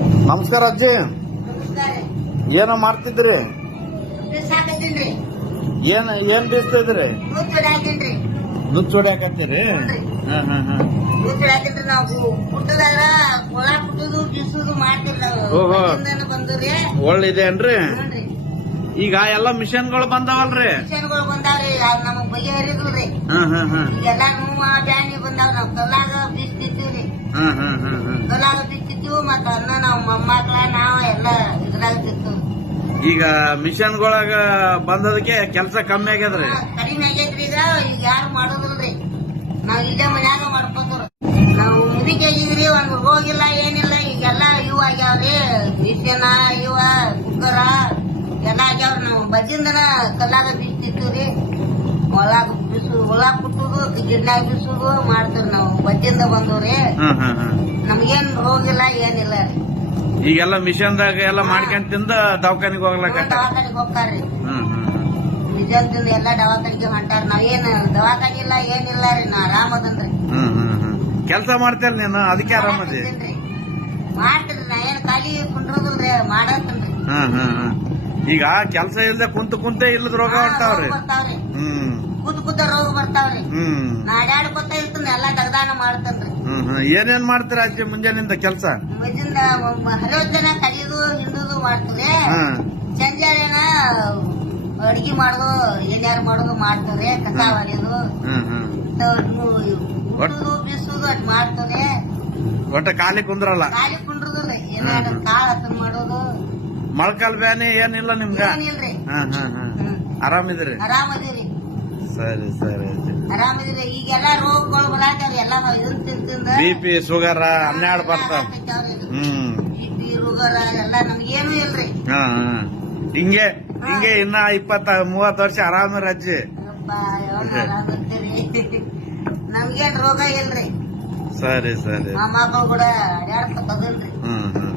ನಮಸ್ಕಾರ ಅಜ್ಜಿ. ಏನೋ ಮಾಡ್ತಿದ್ರಿ? ಏನ್ ಏನ್ ಬೀಸ್ತಿದ್ರಿ? ಹಾ ಹಾ ಹಾ. ಮಾಡ್ತಿರ್ ನಾವು. ಓಹೋ. ಒಳ್ಳಿದೇನ್ರಿ? ಈಗ ಎಲ್ಲ ಮಿಷನ್ಗಳು ಬಂದಾವಲ್ರಿ? ಮಿಷನ್ಗಳು ಬಂದಾವ್ರಿ. ಹ್ಮ್ ನಮಗ್ ಹ್ಮ್ ಹಾ ಹಾ ಹಾ. ಹ್ಮ್ ನೋವ ಬ್ಯಾನಿ ಬಂದಾವ್. ನಾವ್ ಕಲ್ಲಾಗ ಬೀಸ್ತಿರ್ತೀವ್ರಿ ಹಾ ಹಾ ಹಾ ಹಾ. ಕಲ್ಲಾಗ ಮತ್ತ ಅನ್ನ ನಾವ್ ಮೊಮ್ಮಕ್ಳ ಮಿಷನ್ ಎಲ್ಲ ಇದ್ರಾಗ ತಿಂತೀವಿ. ಈಗ ಮಿಷನ್ಗೊಳಗ ಬಂದದಕ್ಕೆ ಕೆಲಸ ಕಮ್ಮಿ ಆಗ್ಯದ್ರಿ? ಕಡಿಮೆ ಆಗೈತ್ರಿ ಈಗ ಈಗ ಯಾರು ಮಾಡೋದಿಲ್ರಿ. ನಾವ್ ಇಲ್ಲೇ ಮನ್ಯಾಗ ಮಾಡ್ಕೋತಾರ ನಾವು ಮುದಿಗೆ ಆಗಿದ್ರಿ ಒಂದ್ ಹೋಗಿಲ್ಲ ಏನಿಲ್ಲ ಈಗೆಲ್ಲ ಇವು ಆಗ್ಯಾವ್ರಿ. ಮಿಷನ್ ಇವ ಕುಕ್ಕರ ಎಲ್ಲ ಆಗ್ಯಾವ್ರಿ ನಾವು. ಬಜ್ಜಿಂದನ ಕಲ್ಲಾಗ ಬೀಸ್ತಿರ್ತೀವ್ರಿ ಒಳಗ ಬಿಸು ಒಳಗ ಕುಟ್ಟುದು ಗಿಡ್ನಾಗ ಬಿಸುದು ಮಾಡ್ತೀವಿ ನಾವು. ಬಜ್ಜಿಂದ ಬಂದವ್ರಿ. ನಮ್ಗೇನ್ ರೋಗಿಲ್ಲ ಏನಿಲ್ಲ ರೀ. ಈಗೆಲ್ಲ ಮಿಷನ್ದಾಗ ಎಲ್ಲ ಮಾಡ್ಕೊಂಡ್ ತಿಂದ ದವಾಖಾನಿಗೆ ಹೋಗ್ಲಕ್ಕ ದವಾಖಾನಿಗೆ ಹೋಗ್ತಾರ್ರಿ. ಹ್ಮ್ ಹ್ಮ್ ನಿಜಂದಿಂದ ಎಲ್ಲ ದವಾಖಾನಿಗೆ ಹೊಂಟಾರ. ನಾವೇನ್ ದವಾಖಾನಿ ಇಲ್ಲ ಏನಿಲ್ಲ ರೀ ನಾ ಆರಾಮದಂದ್ರೆ ಹ್ಮ್ ಹ್ಮ್ ಹ್ಮ್. ಕೆಲಸ ಮಾಡ್ತೀರ ನೀನು? ಅದಕ್ಕೆ ಆರಾಮದಿ? ಮಾಡ್ತೀರಿ ನಾ ಏನ್ ಖಾಲಿ ಕುಂಡ್ರದಿಲ್ರಿ ಮಾಡತ್ತನ್ರಿ ಹ್ಮ್ ಹ್ಮ್ ಹ್ಮ್. ಈಗ ಕೆಲಸ ಇಲ್ಲದೆ ಕುಂತ ಕುಂತೆ ಇಲ್ಲದ ರೋಗ ಹೊಂಟಾವ್ರಿ? ಬರ್ತಾವ್ರಿ ಹ್ಮ್. ಕೂತ್ ಕೂತ ರೋಗ ಬರ್ತಾವ್ರಿ. ಹ್ಮ್. ನಾ ಅಡ್ಯಾಡ್ಕೊತ ಇರ್ತನ ಎಲ್ಲಾ ದಗ್ದಾನ ಮಾಡ್ತನ್ರಿ. ಹ್ಮ್ ಹ್ಮ್. ಏನೇನ್ ಮಾಡ್ತೀರಾ ಅಜ್ಜಿ ಮುಂಜಾನಿಂದ ಕೆಲಸ? ಮಜಿಂದ ಹರಿವತ್ ಜನ ಕಡಿಯೋದು ಹಿಂಡುದು ಮಾಡ್ತೀರಿ ಹ್ಮ್ ಸಂಜೆನ ಅಡಿಗೆ ಮಾಡೋದು ಏನಾರು ಮಾಡೋದು ಮಾಡ್ತಾರೆ ಕಸ ಹೊಲಿಯೋದು. ಹ್ಮ್ ಹ್ಮ್. ಉಟ್ಟುದು ಬಿಸುದು ಅಟ್ ಮಾಡ್ತೀವ್ರಿ ಒಟ್ಟ ಖಾಲಿ ಕುಂದ್ರಲ್ಲ? ಖಾಲಿ ಕುಂಡ್ರದ್ರಿ ಏನಾದ್ರು ಕಾಳ ಹಸನ್ ಮಾಡೋದು. ಮೊಳಕಾಲ್ ಬ್ಯಾನಿ ಏನಿಲ್ಲ ನಿಮ್ಗ? ಏನಿಲ್ರಿ. ಹ್ಮ್ ಹ್ಮ್ ಹ್ಮ್. ಆರಾಮಿದ್ರಿ? ಆರಾಮದಿರಿ. ಸರಿ ಸರಿ ಅಜ್ಜಿ. ಆರಾಮದಿರಿ ಈಗೆಲ್ಲ ರೋಗಗಳು ಬಿ ಪಿ ಶುಗರ್ ಹನ್ನೆರಡು ಬರ್ತಾವ. ಹ್ಮ್. ಹಿಂಗೆ ಹಿಂಗೆ ಇನ್ನ ಇಪ್ಪತ್ತ ಮೂವತ್ ವರ್ಷ ಆರಾಮ ಅಜ್ಜಿ? ನಮ್ಗೇನ್ ರೋಗ ಇಲ್ರಿ. ಸರಿ ಸರಿ. ಹ್ಮ್ ಹ್ಮ್.